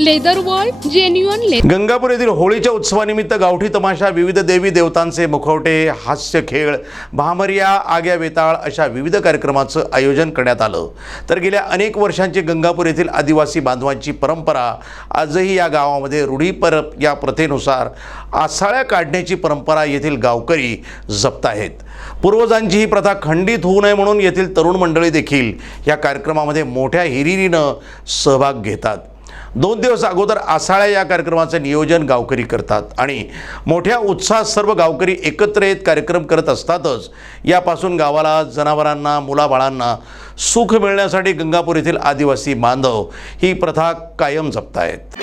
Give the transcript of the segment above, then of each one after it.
Leather world genuine Gangapur येथील होळीच्या उत्सवानिमित्त गावठी तमाशा विविध देवी देवतांचे मुखवटे हास्य खेळ भामरिया आग्या वेताळ अशा विविध कार्यक्रमाचं आयोजन करण्यात आलं. तर गेल्या अनेक वर्षांची गंगापूर येथील आदिवासी बांधवांची परंपरा आजही या गावामध्ये रूढी पर या प्रथेनुसार आसाळ्या काढण्याची परंपरा येथील गावकरी जपत आहेत पूर्वजांची ही प्रथा खंडित होऊ नये म्हणून येथील तरुण मंडळी देखील या कार्यक्रमामध्ये मोठ्या हिरिरीनं सहभाग घेतात. दोन दिवस अगोदर आसाळ्या या कार्यक्रमाचं नियोजन गावकरी करतात आणि मोठ्या उत्साहात सर्व गावकरी एकत्र येत कार्यक्रम करत असतातच. यापासून गावाला जनावरांना मुलाबाळांना सुख मिळण्यासाठी गंगापूर येथील आदिवासी बांधव ही प्रथा कायम जपतायत.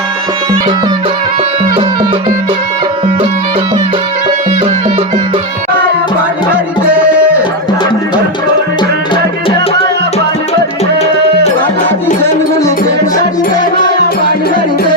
பாடி வருதே